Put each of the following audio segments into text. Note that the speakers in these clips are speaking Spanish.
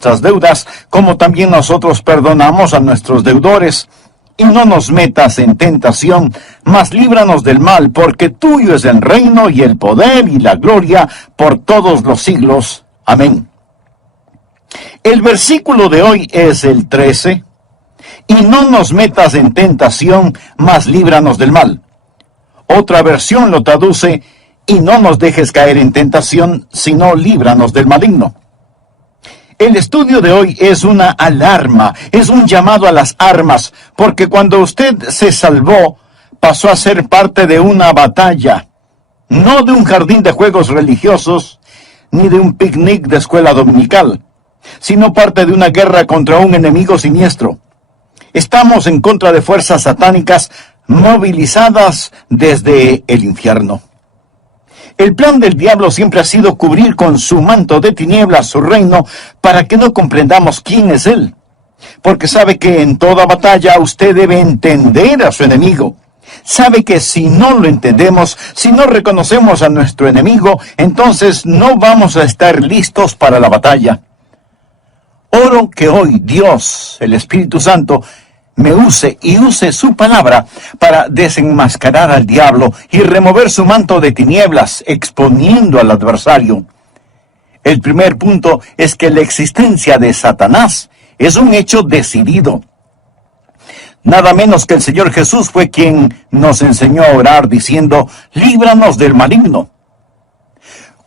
Nuestras deudas, como también nosotros perdonamos a nuestros deudores. Y no nos metas en tentación, mas líbranos del mal, porque tuyo es el reino y el poder y la gloria por todos los siglos. Amén. El versículo de hoy es el 13. Y no nos metas en tentación, mas líbranos del mal. Otra versión lo traduce, y no nos dejes caer en tentación, sino líbranos del maligno. El estudio de hoy es una alarma, es un llamado a las armas, porque cuando usted se salvó, pasó a ser parte de una batalla, no de un jardín de juegos religiosos, ni de un picnic de escuela dominical, sino parte de una guerra contra un enemigo siniestro. Estamos en contra de fuerzas satánicas movilizadas desde el infierno. El plan del diablo siempre ha sido cubrir con su manto de tinieblas su reino para que no comprendamos quién es él. Porque sabe que en toda batalla usted debe entender a su enemigo. Sabe que si no lo entendemos, si no reconocemos a nuestro enemigo, entonces no vamos a estar listos para la batalla. Oro que hoy Dios, el Espíritu Santo, me use su palabra para desenmascarar al diablo y remover su manto de tinieblas, exponiendo al adversario. El primer punto es que la existencia de Satanás es un hecho decidido. Nada menos que el Señor Jesús fue quien nos enseñó a orar diciendo, líbranos del maligno.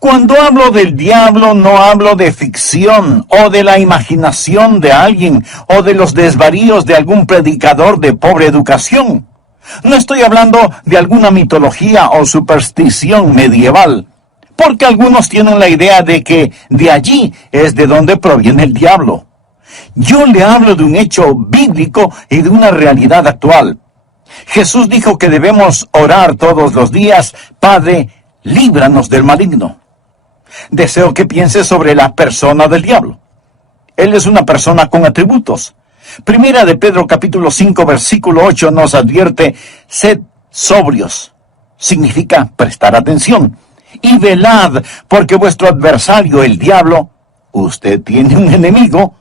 Cuando hablo del diablo, no hablo de ficción o de la imaginación de alguien o de los desvaríos de algún predicador de pobre educación. No estoy hablando de alguna mitología o superstición medieval, porque algunos tienen la idea de que de allí es de donde proviene el diablo. Yo le hablo de un hecho bíblico y de una realidad actual. Jesús dijo que debemos orar todos los días, Padre, líbranos del maligno. Deseo que piense sobre la persona del diablo. Él es una persona con atributos. Primera de Pedro capítulo 5 versículo 8 nos advierte, sed sobrios. Significa prestar atención. Y velad, porque vuestro adversario, el diablo, usted tiene un enemigo.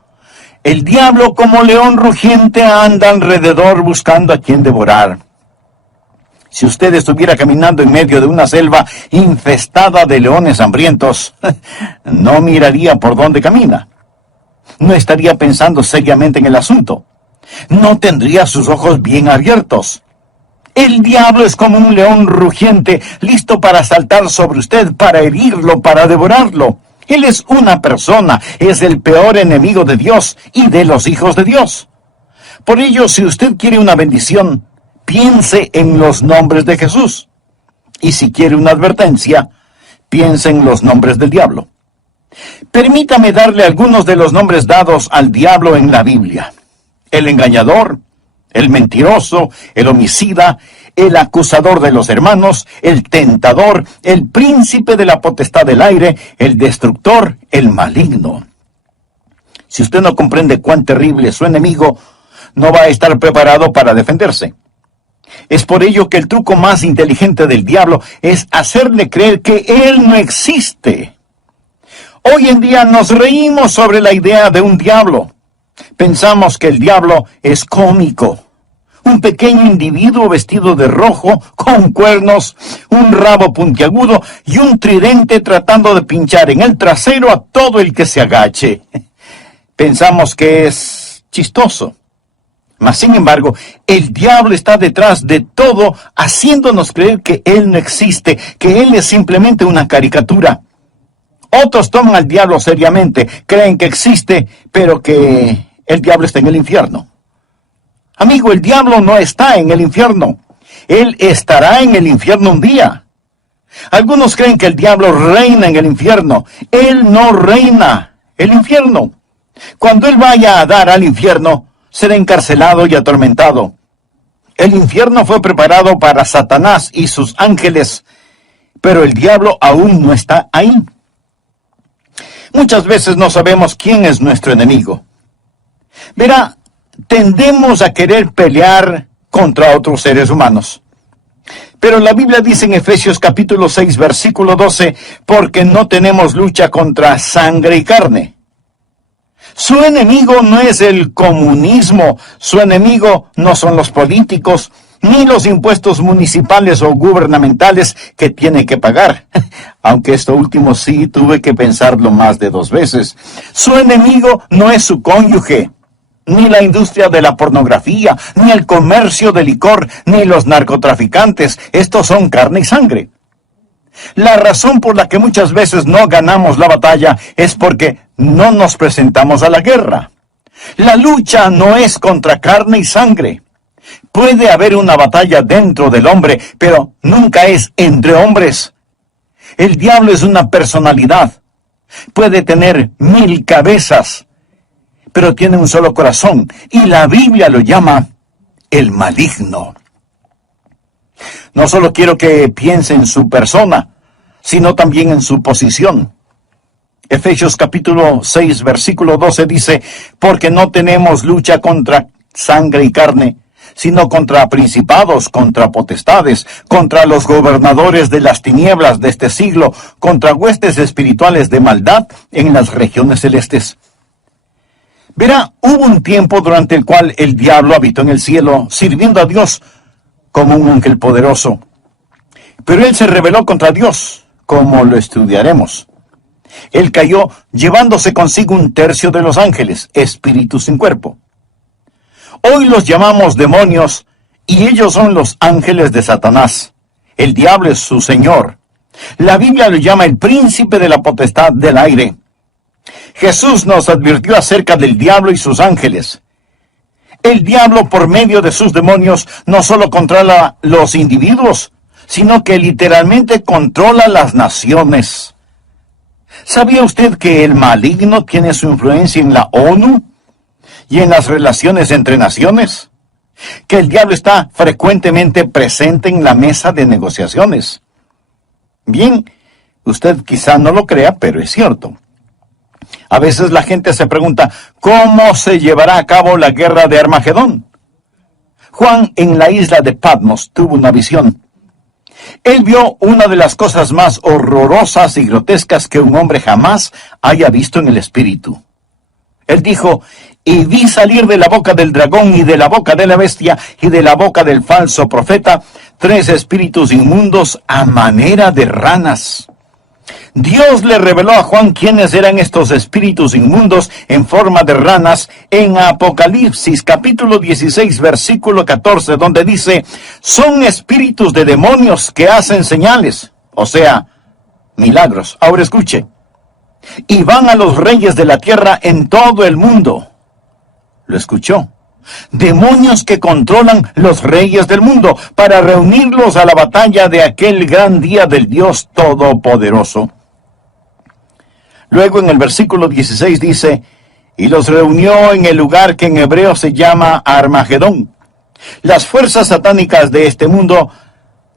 El diablo como león rugiente anda alrededor buscando a quien devorar. Si usted estuviera caminando en medio de una selva infestada de leones hambrientos, no miraría por dónde camina. No estaría pensando seriamente en el asunto. No tendría sus ojos bien abiertos. El diablo es como un león rugiente, listo para saltar sobre usted, para herirlo, para devorarlo. Él es una persona, es el peor enemigo de Dios y de los hijos de Dios. Por ello, si usted quiere una bendición, piense en los nombres de Jesús. Y si quiere una advertencia, piense en los nombres del diablo. Permítame darle algunos de los nombres dados al diablo en la Biblia. El engañador, el mentiroso, el homicida, el acusador de los hermanos, el tentador, el príncipe de la potestad del aire, el destructor, el maligno. Si usted no comprende cuán terrible es su enemigo, no va a estar preparado para defenderse. Es por ello que el truco más inteligente del diablo es hacerle creer que él no existe. Hoy en día nos reímos sobre la idea de un diablo. Pensamos que el diablo es cómico. Un pequeño individuo vestido de rojo, con cuernos, un rabo puntiagudo y un tridente tratando de pinchar en el trasero a todo el que se agache. Pensamos que es chistoso. Mas, sin embargo, el diablo está detrás de todo, haciéndonos creer que él no existe, que él es simplemente una caricatura. Otros toman al diablo seriamente, creen que existe, pero que el diablo está en el infierno. Amigo, el diablo no está en el infierno. Él estará en el infierno un día. Algunos creen que el diablo reina en el infierno. Él no reina el infierno. Cuando él vaya a dar al infierno, será encarcelado y atormentado. El infierno fue preparado para Satanás y sus ángeles, pero el diablo aún no está ahí. Muchas veces no sabemos quién es nuestro enemigo. Verá, tendemos a querer pelear contra otros seres humanos. Pero la Biblia dice en Efesios capítulo 6, versículo 12, porque no tenemos lucha contra sangre y carne. Su enemigo no es el comunismo, su enemigo no son los políticos, ni los impuestos municipales o gubernamentales que tiene que pagar. Aunque esto último sí tuve que pensarlo más de 2 veces. Su enemigo no es su cónyuge, ni la industria de la pornografía, ni el comercio de licor, ni los narcotraficantes. Estos son carne y sangre. La razón por la que muchas veces no ganamos la batalla es porque no nos presentamos a la guerra. La lucha no es contra carne y sangre. Puede haber una batalla dentro del hombre, pero nunca es entre hombres. El diablo es una personalidad. Puede tener 1000 cabezas, pero tiene un solo corazón, y la Biblia lo llama el maligno. No solo quiero que piense en su persona, sino también en su posición. Efesios capítulo 6, versículo 12 dice, porque no tenemos lucha contra sangre y carne, sino contra principados, contra potestades, contra los gobernadores de las tinieblas de este siglo, contra huestes espirituales de maldad en las regiones celestes. Verá, hubo un tiempo durante el cual el diablo habitó en el cielo, sirviendo a Dios como un ángel poderoso. Pero él se rebeló contra Dios, como lo estudiaremos. Él cayó llevándose consigo 1/3 de los ángeles, espíritus sin cuerpo. Hoy los llamamos demonios, y ellos son los ángeles de Satanás. El diablo es su señor. La Biblia lo llama el príncipe de la potestad del aire. Jesús nos advirtió acerca del diablo y sus ángeles. El diablo, por medio de sus demonios, no solo controla los individuos, sino que literalmente controla las naciones. ¿Sabía usted que el maligno tiene su influencia en la ONU y en las relaciones entre naciones? Que el diablo está frecuentemente presente en la mesa de negociaciones. Bien, usted quizá no lo crea, pero es cierto. A veces la gente se pregunta, ¿cómo se llevará a cabo la guerra de Armagedón? Juan, en la isla de Patmos, tuvo una visión. Él vio una de las cosas más horrorosas y grotescas que un hombre jamás haya visto en el espíritu. Él dijo, y vi salir de la boca del dragón y de la boca de la bestia y de la boca del falso profeta 3 espíritus inmundos a manera de ranas. Dios le reveló a Juan quiénes eran estos espíritus inmundos en forma de ranas en Apocalipsis capítulo 16 versículo 14, donde dice, son espíritus de demonios que hacen señales, o sea, milagros. Ahora escuche, y van a los reyes de la tierra en todo el mundo. ¿Lo escuchó? Demonios que controlan los reyes del mundo para reunirlos a la batalla de aquel gran día del Dios Todopoderoso. Luego en el versículo 16 dice, y los reunió en el lugar que en hebreo se llama Armagedón. Las fuerzas satánicas de este mundo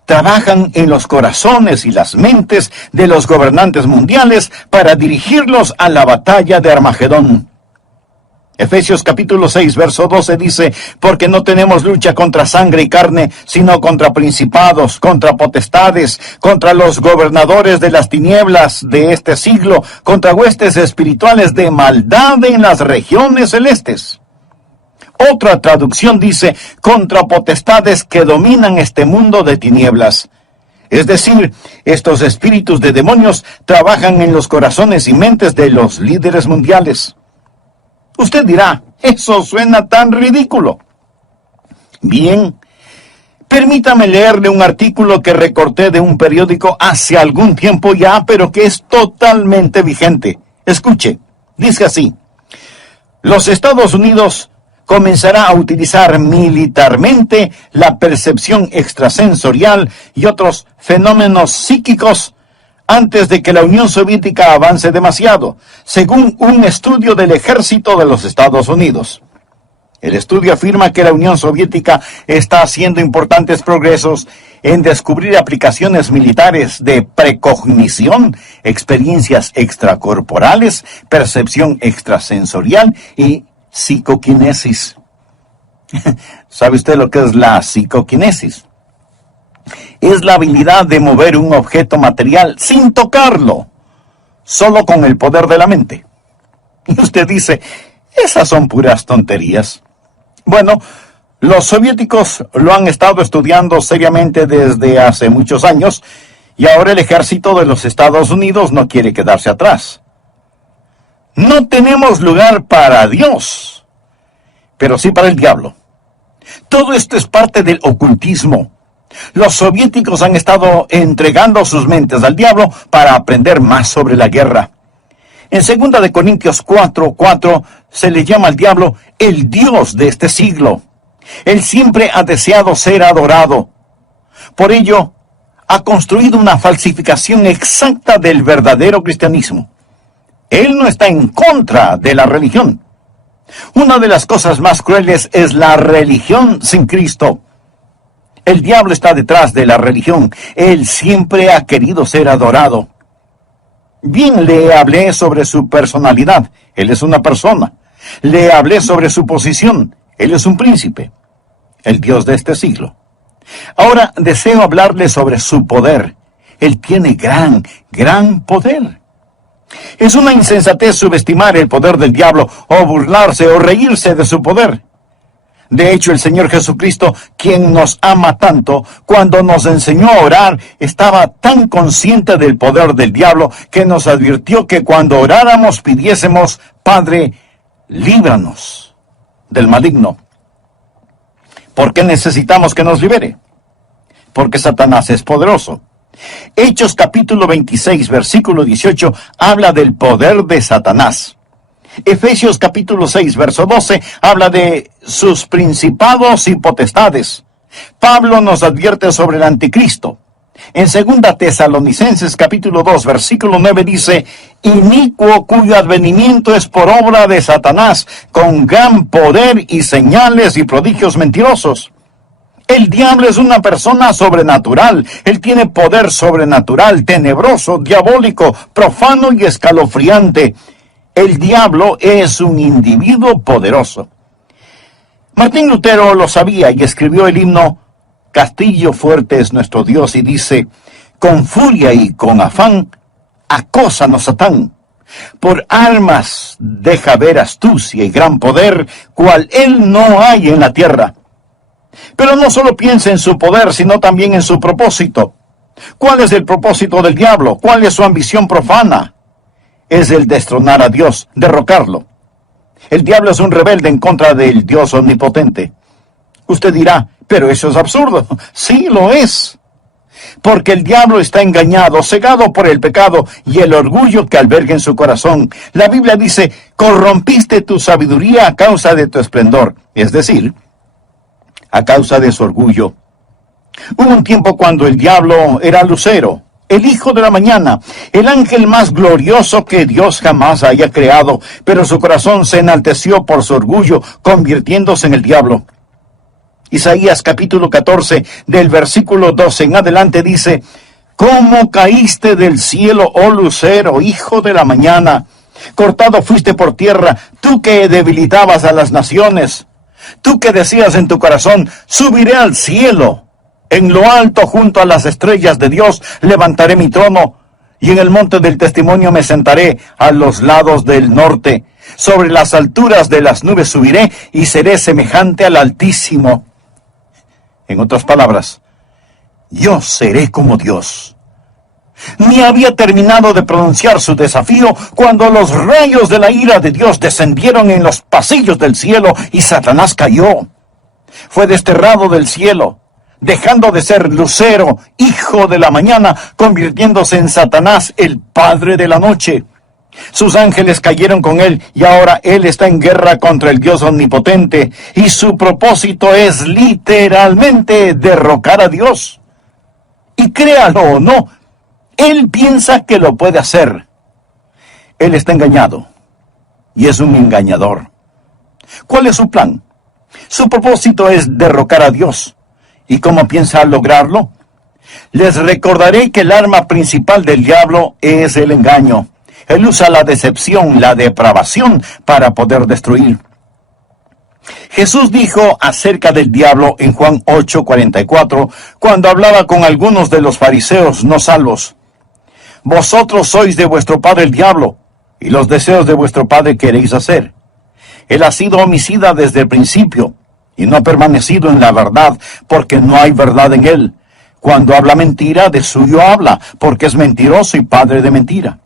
trabajan en los corazones y las mentes de los gobernantes mundiales para dirigirlos a la batalla de Armagedón. Efesios capítulo 6, verso 12 dice, porque no tenemos lucha contra sangre y carne, sino contra principados, contra potestades, contra los gobernadores de las tinieblas de este siglo, contra huestes espirituales de maldad en las regiones celestes. Otra traducción dice, contra potestades que dominan este mundo de tinieblas. Es decir, estos espíritus de demonios trabajan en los corazones y mentes de los líderes mundiales. Usted dirá, eso suena tan ridículo. Bien, permítame leerle un artículo que recorté de un periódico hace algún tiempo ya, pero que es totalmente vigente. Escuche, dice así, los Estados Unidos comenzará a utilizar militarmente la percepción extrasensorial y otros fenómenos psíquicos antes de que la Unión Soviética avance demasiado, según un estudio del ejército de los Estados Unidos. El estudio afirma que la Unión Soviética está haciendo importantes progresos en descubrir aplicaciones militares de precognición, experiencias extracorporales, percepción extrasensorial y psicoquinesis. ¿Sabe usted lo que es la psicoquinesis? Es la habilidad de mover un objeto material sin tocarlo, solo con el poder de la mente. Y usted dice, Esas son puras tonterías. Bueno, los soviéticos lo han estado estudiando seriamente desde hace muchos años y ahora el ejército de los Estados Unidos no quiere quedarse atrás. No tenemos lugar para Dios, pero sí para el diablo. Todo esto es parte del ocultismo. Los soviéticos han estado entregando sus mentes al diablo para aprender más sobre la guerra. En 2 Corintios 4:4 se le llama al diablo el Dios de este siglo. Él siempre ha deseado ser adorado. Por ello, ha construido una falsificación exacta del verdadero cristianismo. Él no está en contra de la religión. Una de las cosas más crueles es la religión sin Cristo. El diablo está detrás de la religión. Él siempre ha querido ser adorado. Bien, le hablé sobre su personalidad. Él es una persona. Le hablé sobre su posición. Él es un príncipe, el Dios de este siglo. Ahora deseo hablarle sobre su poder. Él tiene gran poder. Es una insensatez subestimar el poder del diablo o burlarse o reírse de su poder. De hecho, el Señor Jesucristo, quien nos ama tanto, cuando nos enseñó a orar, estaba tan consciente del poder del diablo que nos advirtió que cuando oráramos pidiésemos: Padre, líbranos del maligno. ¿Por qué necesitamos que nos libere? Porque Satanás es poderoso. Hechos capítulo 26, versículo 18, habla del poder de Satanás. Efesios capítulo 6, verso 12, habla de sus principados y potestades. Pablo nos advierte sobre el anticristo. En 2 Tesalonicenses capítulo 2, versículo 9 dice: inicuo cuyo advenimiento es por obra de Satanás, con gran poder y señales y prodigios mentirosos. El diablo es una persona sobrenatural. Él tiene poder sobrenatural, tenebroso, diabólico, profano y escalofriante. El diablo es un individuo poderoso. Martín Lutero lo sabía y escribió el himno Castillo fuerte es nuestro Dios, y dice: con furia y con afán, acósanos Satán. Por armas deja ver astucia y gran poder, cual él no hay en la tierra. Pero no solo piensa en su poder, sino también en su propósito. ¿Cuál es el propósito del diablo? ¿Cuál es su ambición profana? Es el destronar a Dios, derrocarlo. El diablo es un rebelde en contra del Dios omnipotente. Usted dirá: pero eso es absurdo. Sí, lo es. Porque el diablo está engañado, cegado por el pecado y el orgullo que alberga en su corazón. La Biblia dice: corrompiste tu sabiduría a causa de tu esplendor. Es decir, a causa de su orgullo. Hubo un tiempo cuando el diablo era Lucero, el hijo de la mañana, el ángel más glorioso que Dios jamás haya creado, pero su corazón se enalteció por su orgullo, convirtiéndose en el diablo. Isaías capítulo 14, del versículo 12 en adelante dice: ¿cómo caíste del cielo, oh lucero, hijo de la mañana? Cortado fuiste por tierra, tú que debilitabas a las naciones. Tú que decías en tu corazón: subiré al cielo. En lo alto, junto a las estrellas de Dios, levantaré mi trono. Y en el monte del testimonio me sentaré a los lados del norte. Sobre las alturas de las nubes subiré y seré semejante al Altísimo. En otras palabras, yo seré como Dios. Ni había terminado de pronunciar su desafío cuando los rayos de la ira de Dios descendieron en los pasillos del cielo y Satanás cayó. Fue desterrado del cielo, dejando de ser Lucero, hijo de la mañana, convirtiéndose en Satanás, el padre de la noche. Sus ángeles cayeron con él y ahora él está en guerra contra el Dios omnipotente y su propósito es literalmente derrocar a Dios. Y créalo o no, él piensa que lo puede hacer. Él está engañado y es un engañador. ¿Cuál es su plan? Su propósito es derrocar a Dios. ¿Y cómo piensa lograrlo? Les recordaré que el arma principal del diablo es el engaño. Él usa la decepción, la depravación para poder destruir. Jesús dijo acerca del diablo en Juan 8:44, cuando hablaba con algunos de los fariseos no salvos: vosotros sois de vuestro padre el diablo, y los deseos de vuestro padre queréis hacer. Él ha sido homicida desde el principio y no ha permanecido en la verdad, porque no hay verdad en él. Cuando habla mentira, de suyo habla, porque es mentiroso y padre de mentira.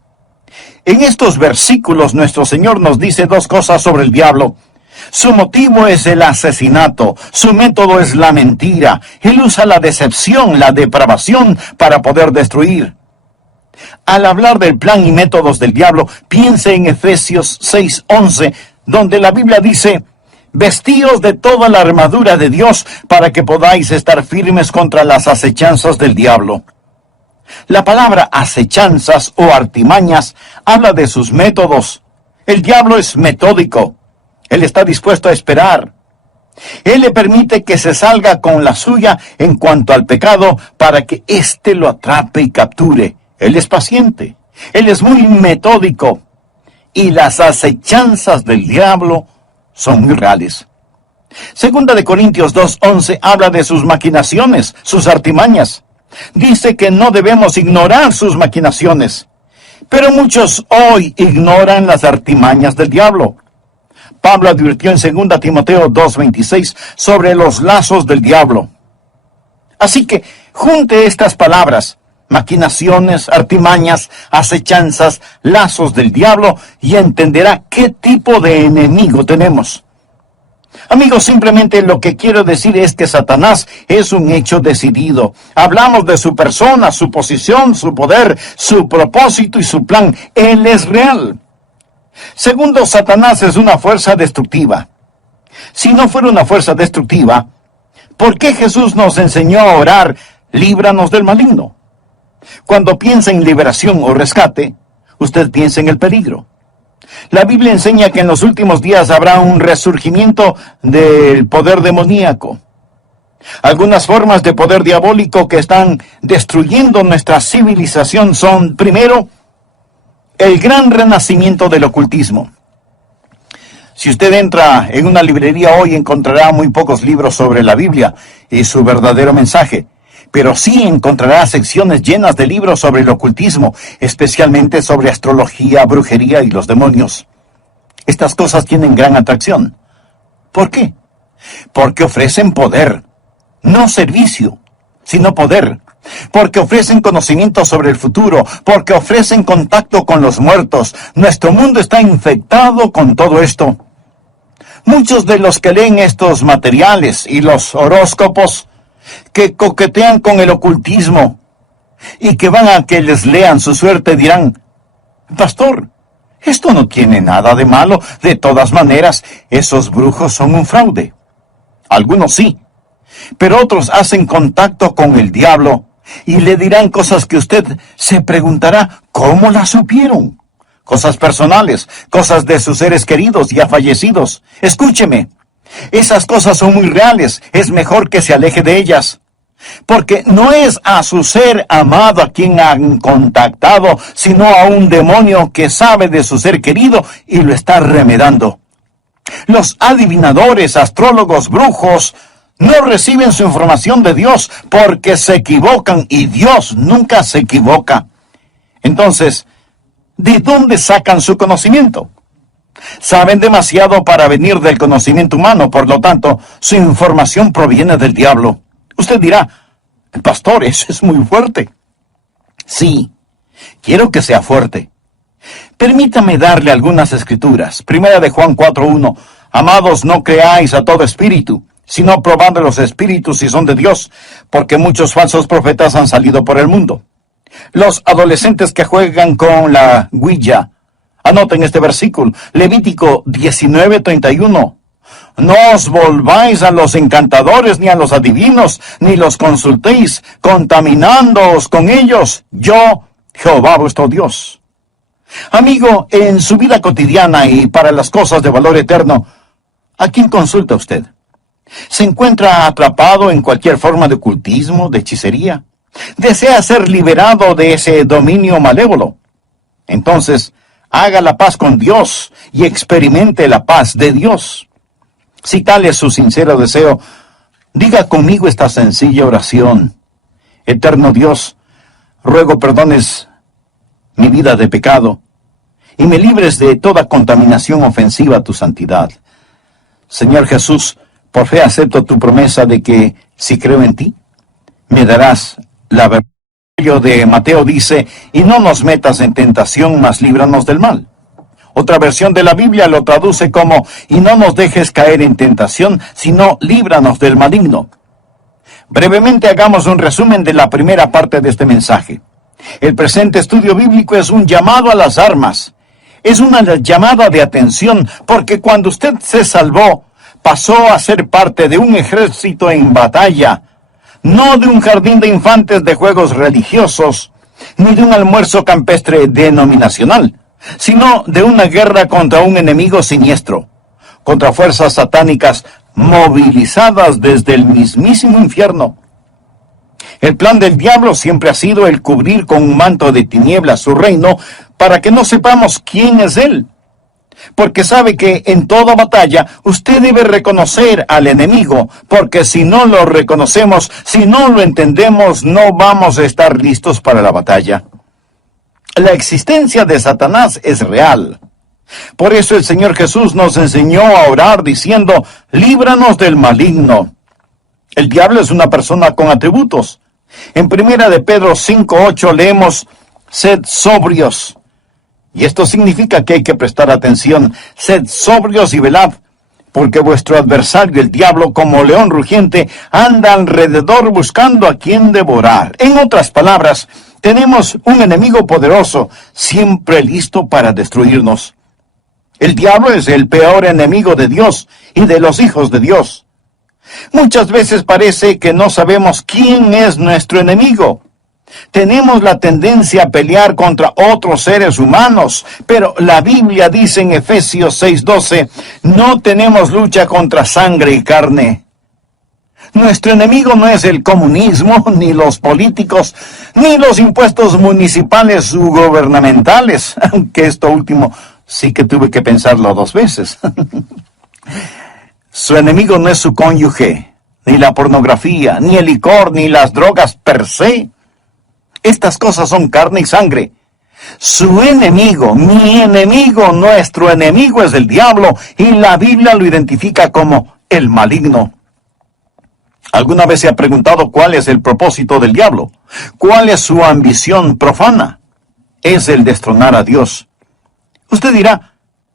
En estos versículos nuestro Señor nos dice dos cosas sobre el diablo. Su motivo es el asesinato, su método es la mentira. Él usa la decepción, la depravación para poder destruir. Al hablar del plan y métodos del diablo, piense en Efesios 6:11, donde la Biblia dice: vestíos de toda la armadura de Dios para que podáis estar firmes contra las acechanzas del diablo. La palabra acechanzas o artimañas habla de sus métodos. El diablo es metódico. Él está dispuesto a esperar. Él le permite que se salga con la suya en cuanto al pecado para que éste lo atrape y capture. Él es paciente. Él es muy metódico. Y las acechanzas del diablo son muy reales. Segunda de Corintios 2:11 habla de sus maquinaciones, sus artimañas. Dice que no debemos ignorar sus maquinaciones. Pero muchos hoy ignoran las artimañas del diablo. Pablo advirtió en 2 Timoteo 2:26 sobre los lazos del diablo. Así que junte estas palabras: maquinaciones, artimañas, acechanzas, lazos del diablo, y entenderá qué tipo de enemigo tenemos. Amigos, simplemente lo que quiero decir es que Satanás es un hecho decidido. Hablamos de su persona, su posición, su poder, su propósito y su plan. Él es real. Segundo, Satanás es una fuerza destructiva. Si no fuera una fuerza destructiva, ¿por qué Jesús nos enseñó a orar: líbranos del maligno? Cuando piensa en liberación o rescate, usted piensa en el peligro. La Biblia enseña que en los últimos días habrá un resurgimiento del poder demoníaco. Algunas formas de poder diabólico que están destruyendo nuestra civilización son, primero, el gran renacimiento del ocultismo. Si usted entra en una librería hoy, encontrará muy pocos libros sobre la Biblia y su verdadero mensaje, pero sí encontrará secciones llenas de libros sobre el ocultismo, especialmente sobre astrología, brujería y los demonios. Estas cosas tienen gran atracción. ¿Por qué? Porque ofrecen poder, no servicio, sino poder. Porque ofrecen conocimiento sobre el futuro, porque ofrecen contacto con los muertos. Nuestro mundo está infectado con todo esto. Muchos de los que leen estos materiales y los horóscopos, que coquetean con el ocultismo y que van a que les lean su suerte, dirán: pastor, esto no tiene nada de malo. De todas maneras, esos brujos son un fraude. Algunos sí, pero otros hacen contacto con el diablo y le dirán cosas que usted se preguntará: ¿cómo las supieron? Cosas personales, cosas de sus seres queridos ya fallecidos. Escúcheme, esas cosas son muy reales. Es mejor que se aleje de ellas, porque no es a su ser amado a quien han contactado, sino a un demonio que sabe de su ser querido y lo está remedando. Los adivinadores, astrólogos, brujos no reciben su información de Dios porque se equivocan, y Dios nunca se equivoca. Entonces, ¿de dónde sacan su conocimiento? Saben demasiado para venir del conocimiento humano, por lo tanto, su información proviene del diablo. Usted dirá: pastor, eso es muy fuerte. Sí, quiero que sea fuerte. Permítame darle algunas escrituras. Primera de Juan 4:1. Amados, no creáis a todo espíritu, sino probad los espíritus si son de Dios, porque muchos falsos profetas han salido por el mundo. Los adolescentes que juegan con la Ouija, anoten este versículo, Levítico 19:31. No os volváis a los encantadores, ni a los adivinos, ni los consultéis, contaminándoos con ellos. Yo, Jehová vuestro Dios. Amigo, en su vida cotidiana y para las cosas de valor eterno, ¿a quién consulta usted? ¿Se encuentra atrapado en cualquier forma de ocultismo, de hechicería? ¿Desea ser liberado de ese dominio malévolo? Entonces, haga la paz con Dios y experimente la paz de Dios. Si tal es su sincero deseo, diga conmigo esta sencilla oración: Eterno Dios, ruego perdones mi vida de pecado y me libres de toda contaminación ofensiva a tu santidad. Señor Jesús, por fe acepto tu promesa de que si creo en ti, me darás la verdad. El Evangelio de Mateo dice, y no nos metas en tentación, mas líbranos del mal. Otra versión de la Biblia lo traduce como, y no nos dejes caer en tentación, sino líbranos del maligno. Brevemente hagamos un resumen de la primera parte de este mensaje. El presente estudio bíblico es un llamado a las armas. Es una llamada de atención, porque cuando usted se salvó, pasó a ser parte de un ejército en batalla, no de un jardín de infantes de juegos religiosos, ni de un almuerzo campestre denominacional, sino de una guerra contra un enemigo siniestro, contra fuerzas satánicas movilizadas desde el mismísimo infierno. El plan del diablo siempre ha sido el cubrir con un manto de tinieblas su reino para que no sepamos quién es él. Porque sabe que en toda batalla usted debe reconocer al enemigo, porque si no lo reconocemos, si no lo entendemos, no vamos a estar listos para la batalla. La existencia de Satanás es real. Por eso el Señor Jesús nos enseñó a orar diciendo, líbranos del maligno. El diablo es una persona con atributos. En 1 de Pedro 5:8 leemos, sed sobrios. Y esto significa que hay que prestar atención. Sed sobrios y velad, porque vuestro adversario, el diablo, como león rugiente, anda alrededor buscando a quien devorar. En otras palabras, tenemos un enemigo poderoso, siempre listo para destruirnos. El diablo es el peor enemigo de Dios y de los hijos de Dios. Muchas veces parece que no sabemos quién es nuestro enemigo. Tenemos la tendencia a pelear contra otros seres humanos, pero la Biblia dice en Efesios 6:12, no tenemos lucha contra sangre y carne. Nuestro enemigo no es el comunismo, ni los políticos, ni los impuestos municipales u gubernamentales, aunque esto último sí que tuve que pensarlo 2 veces. Su enemigo no es su cónyuge, ni la pornografía, ni el licor, ni las drogas per se. Estas cosas son carne y sangre. Su enemigo, mi enemigo, nuestro enemigo es el diablo, y la Biblia lo identifica como el maligno. ¿Alguna vez se ha preguntado cuál es el propósito del diablo? ¿Cuál es su ambición profana? Es el destronar a Dios. Usted dirá,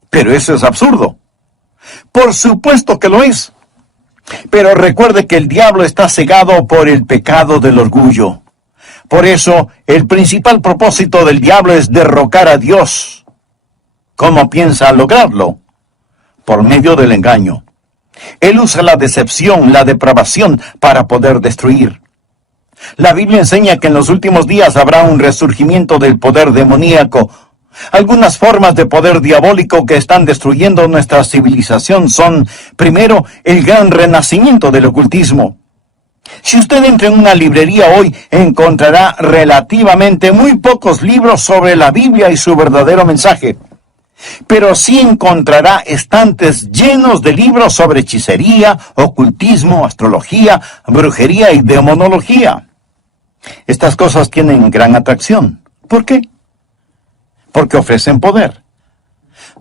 pero eso es absurdo. Por supuesto que lo es. Pero recuerde que el diablo está cegado por el pecado del orgullo. Por eso, el principal propósito del diablo es derrocar a Dios. ¿Cómo piensa lograrlo? Por medio del engaño. Él usa la decepción, la depravación, para poder destruir. La Biblia enseña que en los últimos días habrá un resurgimiento del poder demoníaco. Algunas formas de poder diabólico que están destruyendo nuestra civilización son, primero, el gran renacimiento del ocultismo. Si usted entra en una librería hoy, encontrará relativamente muy pocos libros sobre la Biblia y su verdadero mensaje. Pero sí encontrará estantes llenos de libros sobre hechicería, ocultismo, astrología, brujería y demonología. Estas cosas tienen gran atracción. ¿Por qué? Porque ofrecen poder.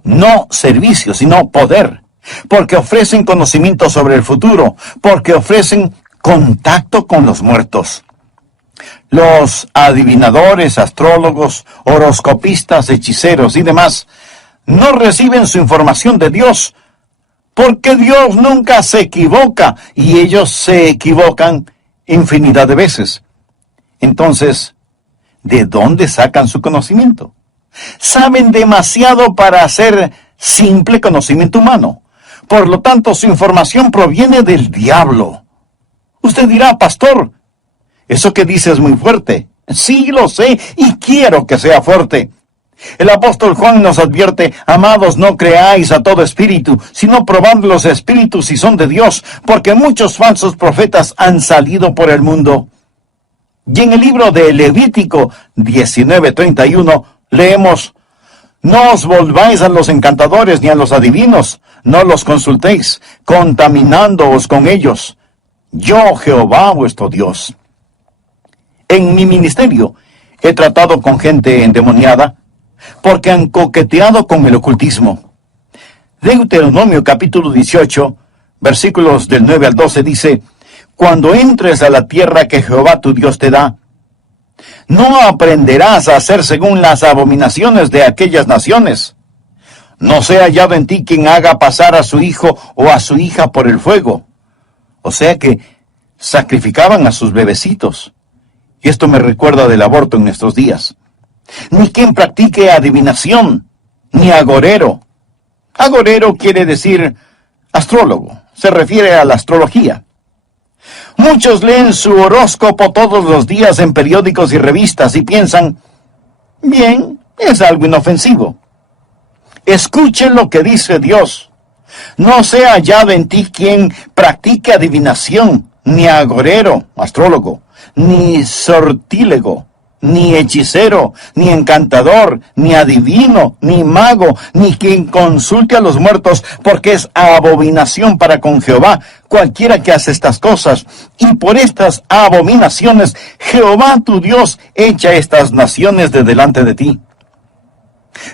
No servicio, sino poder. Porque ofrecen conocimiento sobre el futuro. Porque ofrecen contacto con los muertos. Los adivinadores, astrólogos, horoscopistas, hechiceros y demás no reciben su información de Dios, porque Dios nunca se equivoca y ellos se equivocan infinidad de veces. Entonces, ¿de dónde sacan su conocimiento? Saben demasiado para hacer simple conocimiento humano. Por lo tanto, su información proviene del diablo. Usted dirá, pastor, eso que dice es muy fuerte. Sí, lo sé, y quiero que sea fuerte. El apóstol Juan nos advierte, amados, no creáis a todo espíritu, sino probad los espíritus si son de Dios, porque muchos falsos profetas han salido por el mundo. Y en el libro de Levítico 19:31 leemos, no os volváis a los encantadores ni a los adivinos, no los consultéis, contaminándoos con ellos. Yo, Jehová, vuestro Dios. En mi ministerio he tratado con gente endemoniada, porque han coqueteado con el ocultismo. Deuteronomio capítulo 18 versículos del 9 al 12 dice: Cuando entres a la tierra que Jehová tu Dios te da, no aprenderás a hacer según las abominaciones de aquellas naciones. No sea hallado en ti quien haga pasar a su hijo o a su hija por el fuego. O sea que sacrificaban a sus bebecitos. Y esto me recuerda del aborto en nuestros días. Ni quien practique adivinación, ni agorero. Agorero quiere decir astrólogo. Se refiere a la astrología. Muchos leen su horóscopo todos los días en periódicos y revistas y piensan: bien, es algo inofensivo. Escuchen lo que dice Dios. No sea hallado en ti quien practique adivinación, ni agorero, astrólogo, ni sortílego, ni hechicero, ni encantador, ni adivino, ni mago, ni quien consulte a los muertos, porque es abominación para con Jehová cualquiera que hace estas cosas. Y por estas abominaciones Jehová tu Dios echa estas naciones de delante de ti.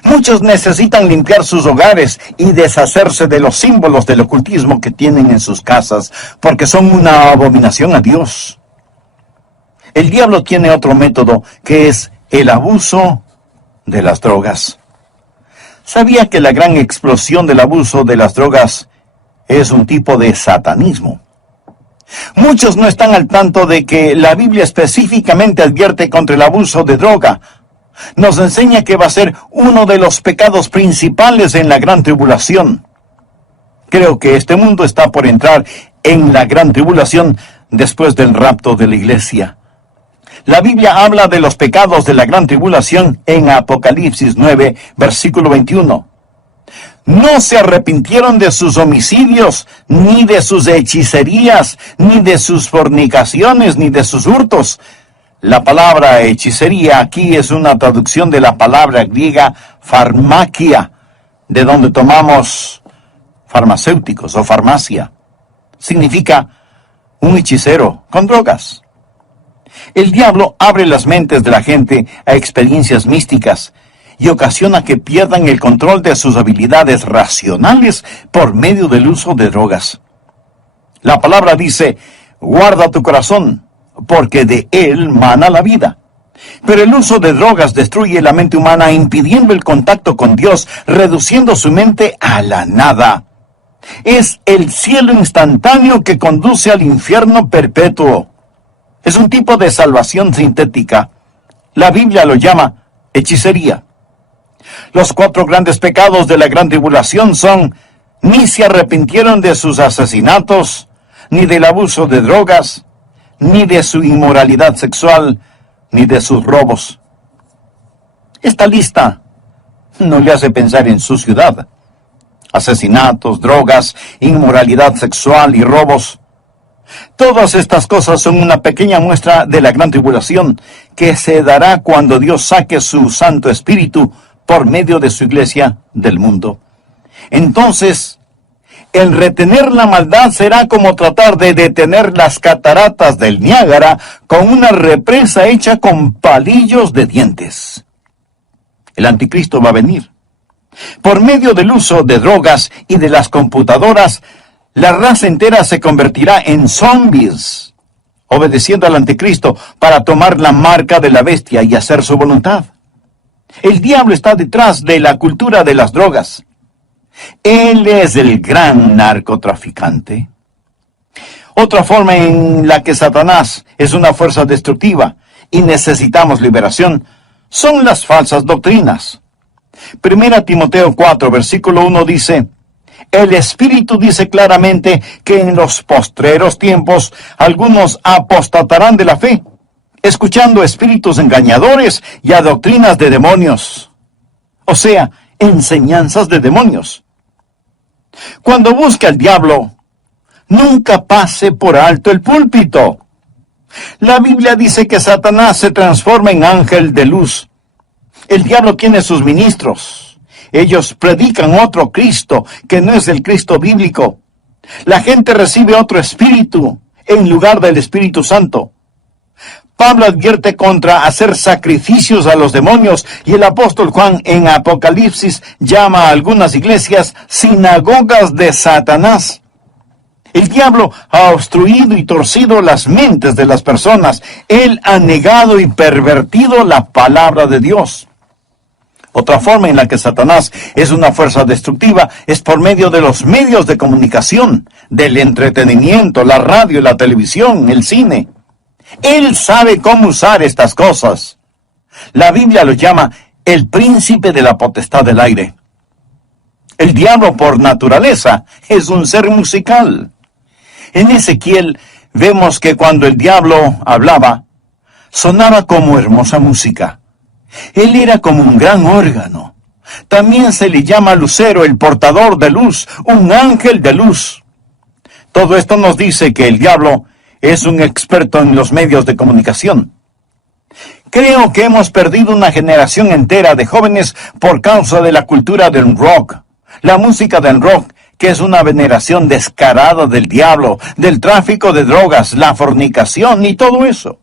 Muchos necesitan limpiar sus hogares y deshacerse de los símbolos del ocultismo que tienen en sus casas, porque son una abominación a Dios. El diablo tiene otro método, que es el abuso de las drogas. ¿Sabía que la gran explosión del abuso de las drogas es un tipo de satanismo? Muchos no están al tanto de que la Biblia específicamente advierte contra el abuso de droga. Nos enseña que va a ser uno de los pecados principales en la gran tribulación. Creo que este mundo está por entrar en la gran tribulación después del rapto de la iglesia. La Biblia habla de los pecados de la gran tribulación en Apocalipsis 9, versículo 21. No se arrepintieron de sus homicidios, ni de sus hechicerías, ni de sus fornicaciones, ni de sus hurtos. La palabra hechicería aquí es una traducción de la palabra griega farmakia, de donde tomamos farmacéuticos o farmacia. Significa un hechicero con drogas. El diablo abre las mentes de la gente a experiencias místicas y ocasiona que pierdan el control de sus habilidades racionales por medio del uso de drogas. La palabra dice: guarda tu corazón, porque de él mana la vida. Pero el uso de drogas destruye la mente humana, impidiendo el contacto con Dios, reduciendo su mente a la nada. Es el cielo instantáneo que conduce al infierno perpetuo. Es un tipo de salvación sintética. La Biblia lo llama hechicería. Los 4 grandes pecados de la gran tribulación son: ni se arrepintieron de sus asesinatos, ni del abuso de drogas, ni de su inmoralidad sexual, ni de sus robos. Esta lista no le hace pensar en su ciudad. Asesinatos, drogas, inmoralidad sexual y robos. Todas estas cosas son una pequeña muestra de la gran tribulación que se dará cuando Dios saque su Santo Espíritu por medio de su iglesia del mundo. Entonces, el retener la maldad será como tratar de detener las cataratas del Niágara con una represa hecha con palillos de dientes. El anticristo va a venir. Por medio del uso de drogas y de las computadoras, la raza entera se convertirá en zombies, obedeciendo al anticristo para tomar la marca de la bestia y hacer su voluntad. El diablo está detrás de la cultura de las drogas. Él es el gran narcotraficante. Otra forma en la que Satanás es una fuerza destructiva y necesitamos liberación son las falsas doctrinas. 1 Timoteo 4, versículo 1 dice: el Espíritu dice claramente que en los postreros tiempos algunos apostatarán de la fe, escuchando espíritus engañadores y a doctrinas de demonios. O sea, enseñanzas de demonios. Cuando busque al diablo, nunca pase por alto el púlpito. La Biblia dice que Satanás se transforma en ángel de luz. El diablo tiene sus ministros. Ellos predican otro Cristo que no es el Cristo bíblico. La gente recibe otro espíritu en lugar del Espíritu Santo. Pablo advierte contra hacer sacrificios a los demonios y el apóstol Juan en Apocalipsis llama a algunas iglesias sinagogas de Satanás. El diablo ha obstruido y torcido las mentes de las personas. Él ha negado y pervertido la palabra de Dios. Otra forma en la que Satanás es una fuerza destructiva es por medio de los medios de comunicación, del entretenimiento, la radio, la televisión, el cine. Él sabe cómo usar estas cosas. La Biblia lo llama el príncipe de la potestad del aire. El diablo por naturaleza es un ser musical. En Ezequiel vemos que cuando el diablo hablaba, sonaba como hermosa música. Él era como un gran órgano. También se le llama lucero, el portador de luz, un ángel de luz. Todo esto nos dice que el diablo es un experto en los medios de comunicación. Creo que hemos perdido una generación entera de jóvenes por causa de la cultura del rock. La música del rock, que es una veneración descarada del diablo, del tráfico de drogas, la fornicación y todo eso.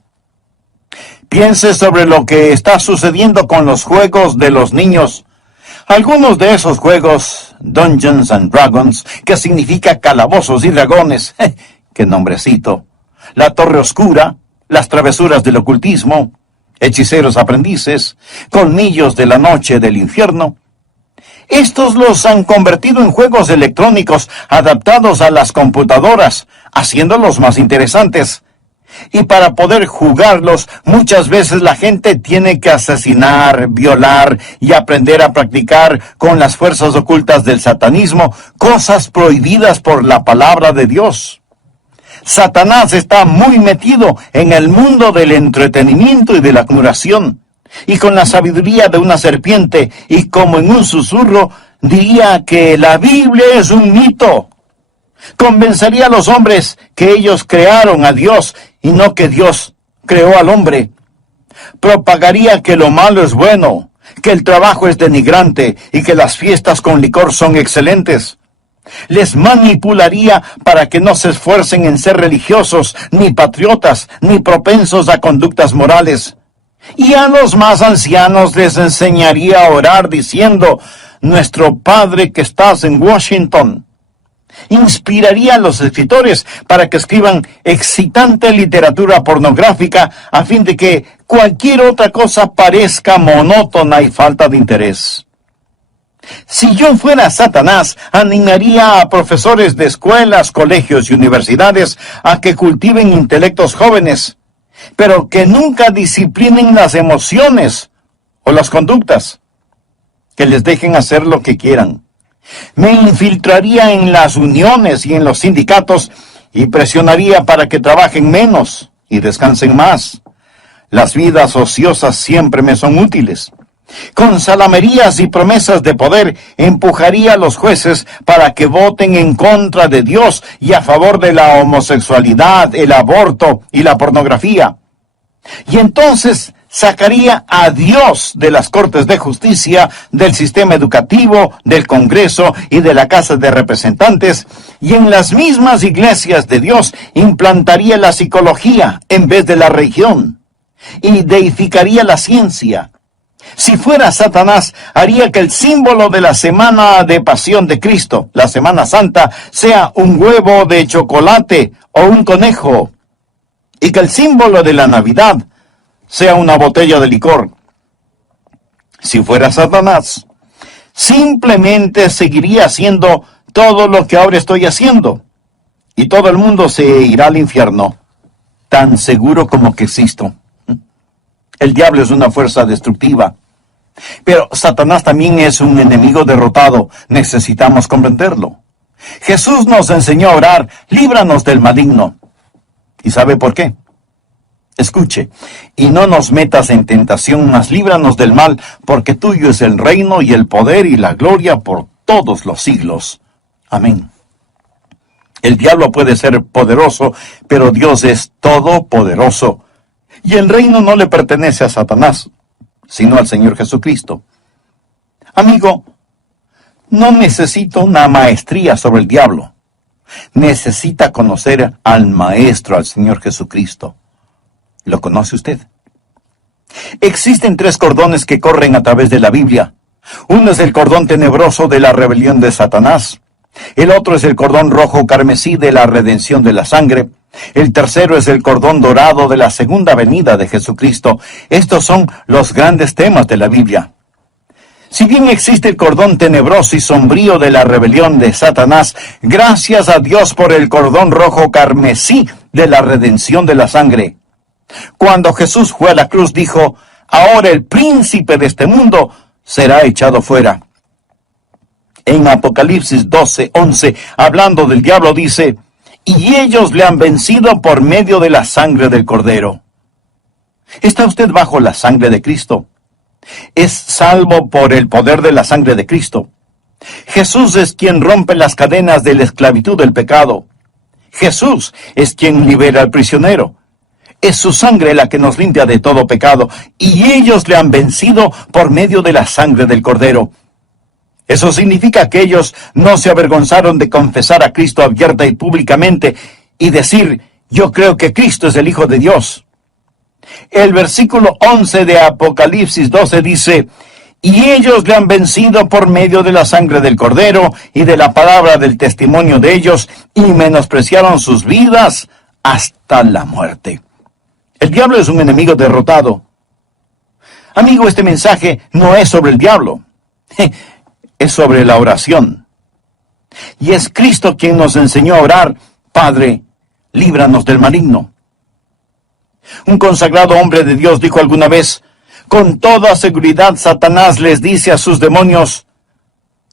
Piense sobre lo que está sucediendo con los juegos de los niños. Algunos de esos juegos, Dungeons and Dragons, que significa calabozos y dragones, ¡qué nombrecito! La Torre Oscura, las travesuras del ocultismo, hechiceros aprendices, colmillos de la noche del infierno. Estos los han convertido en juegos electrónicos adaptados a las computadoras, haciéndolos más interesantes. Y para poder jugarlos, muchas veces la gente tiene que asesinar, violar y aprender a practicar con las fuerzas ocultas del satanismo cosas prohibidas por la palabra de Dios. Satanás está muy metido en el mundo del entretenimiento y de la acumulación. Y con la sabiduría de una serpiente y como en un susurro, diría que la Biblia es un mito. Convencería a los hombres que ellos crearon a Dios y no que Dios creó al hombre. Propagaría que lo malo es bueno, que el trabajo es denigrante y que las fiestas con licor son excelentes. Les manipularía para que no se esfuercen en ser religiosos, ni patriotas, ni propensos a conductas morales. Y a los más ancianos les enseñaría a orar diciendo, Nuestro Padre que estás en Washington. Inspiraría a los escritores para que escriban excitante literatura pornográfica a fin de que cualquier otra cosa parezca monótona y falta de interés. Si yo fuera Satanás, animaría a profesores de escuelas, colegios y universidades a que cultiven intelectos jóvenes, pero que nunca disciplinen las emociones o las conductas, que les dejen hacer lo que quieran. Me infiltraría en las uniones y en los sindicatos y presionaría para que trabajen menos y descansen más. Las vidas ociosas siempre me son útiles. Con salamerías y promesas de poder empujaría a los jueces para que voten en contra de Dios y a favor de la homosexualidad, el aborto y la pornografía. Y entonces sacaría a Dios de las Cortes de Justicia, del sistema educativo, del Congreso y de la Casa de Representantes, y en las mismas iglesias de Dios implantaría la psicología en vez de la religión, y deificaría la ciencia. Si fuera Satanás, haría que el símbolo de la semana de pasión de Cristo, la Semana Santa, sea un huevo de chocolate o un conejo, y que el símbolo de la Navidad sea una botella de licor. Si fuera Satanás, simplemente seguiría haciendo todo lo que ahora estoy haciendo, y todo el mundo se irá al infierno, tan seguro como que existo. El diablo es una fuerza destructiva, pero Satanás también es un enemigo derrotado. Necesitamos comprenderlo. Jesús nos enseñó a orar, líbranos del maligno. ¿Y sabe por qué? Escuche, y no nos metas en tentación, mas líbranos del mal, porque tuyo es el reino y el poder y la gloria por todos los siglos. Amén. El diablo puede ser poderoso, pero Dios es todopoderoso. Y el reino no le pertenece a Satanás, sino al Señor Jesucristo. Amigo, no necesita una maestría sobre el diablo. Necesita conocer al Maestro, al Señor Jesucristo. ¿Lo conoce usted? Existen 3 cordones que corren a través de la Biblia. Uno es el cordón tenebroso de la rebelión de Satanás. El otro es el cordón rojo carmesí de la redención de la sangre. El tercero es el cordón dorado de la segunda venida de Jesucristo. Estos son los grandes temas de la Biblia. Si bien existe el cordón tenebroso y sombrío de la rebelión de Satanás, gracias a Dios por el cordón rojo carmesí de la redención de la sangre. Cuando Jesús fue a la cruz dijo, ahora el príncipe de este mundo será echado fuera. En Apocalipsis 12:11, hablando del diablo, dice, y ellos le han vencido por medio de la sangre del Cordero. ¿Está usted bajo la sangre de Cristo? Es salvo por el poder de la sangre de Cristo. Jesús es quien rompe las cadenas de la esclavitud del pecado. Jesús es quien libera al prisionero. Es su sangre la que nos limpia de todo pecado, y ellos le han vencido por medio de la sangre del Cordero. Eso significa que ellos no se avergonzaron de confesar a Cristo abierta y públicamente y decir, yo creo que Cristo es el Hijo de Dios. El versículo 11 de Apocalipsis 12 dice, y ellos le han vencido por medio de la sangre del Cordero y de la palabra del testimonio de ellos, y menospreciaron sus vidas hasta la muerte. El diablo es un enemigo derrotado. Amigo, este mensaje no es sobre el diablo. Es sobre la oración. Y es Cristo quien nos enseñó a orar, Padre, líbranos del maligno. Un consagrado hombre de Dios dijo alguna vez, con toda seguridad Satanás les dice a sus demonios,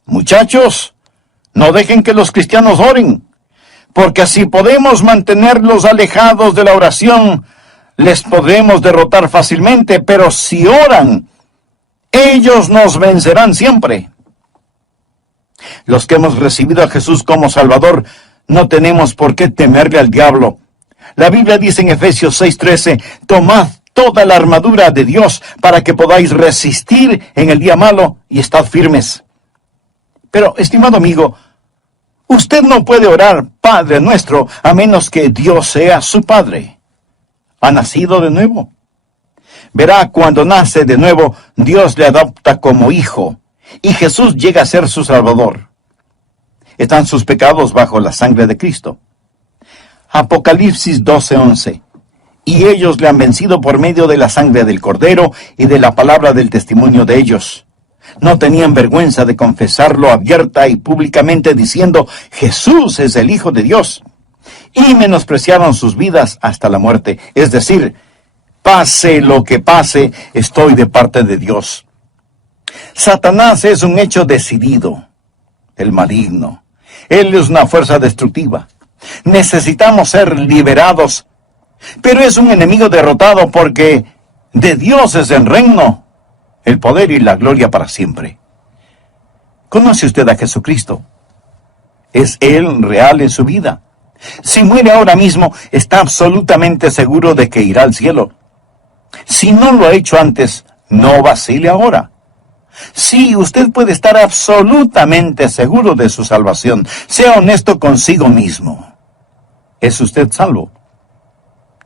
muchachos, no dejen que los cristianos oren, porque si podemos mantenerlos alejados de la oración, les podremos derrotar fácilmente, pero si oran, ellos nos vencerán siempre. Los que hemos recibido a Jesús como Salvador, no tenemos por qué temerle al diablo. La Biblia dice en Efesios 6:13, tomad toda la armadura de Dios para que podáis resistir en el día malo y estad firmes. Pero, estimado amigo, usted no puede orar Padre nuestro a menos que Dios sea su Padre. ¿Ha nacido de nuevo? Verá, cuando nace de nuevo, Dios le adopta como hijo, y Jesús llega a ser su Salvador. Están sus pecados bajo la sangre de Cristo. Apocalipsis 12:11. Y ellos le han vencido por medio de la sangre del Cordero y de la palabra del testimonio de ellos. No tenían vergüenza de confesarlo abierta y públicamente diciendo, Jesús es el Hijo de Dios. Y menospreciaron sus vidas hasta la muerte. Es decir, pase lo que pase, estoy de parte de Dios. Satanás es un hecho decidido, el maligno. Él es una fuerza destructiva. Necesitamos ser liberados, pero es un enemigo derrotado porque de Dios es el reino, el poder y la gloria para siempre. ¿Conoce usted a Jesucristo? ¿Es Él real en su vida? Si muere ahora mismo, está absolutamente seguro de que irá al cielo. Si no lo ha hecho antes, no vacile ahora. Sí, usted puede estar absolutamente seguro de su salvación. Sea honesto consigo mismo. ¿Es usted salvo?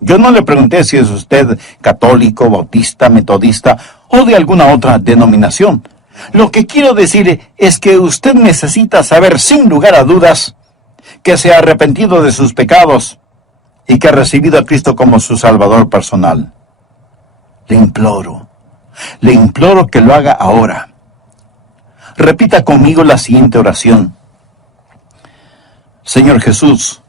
Yo no le pregunté si es usted católico, bautista, metodista o de alguna otra denominación. Lo que quiero decir es que usted necesita saber sin lugar a dudas que se ha arrepentido de sus pecados y que ha recibido a Cristo como su Salvador personal. Le imploro que lo haga ahora. Repita conmigo la siguiente oración. Señor Jesús,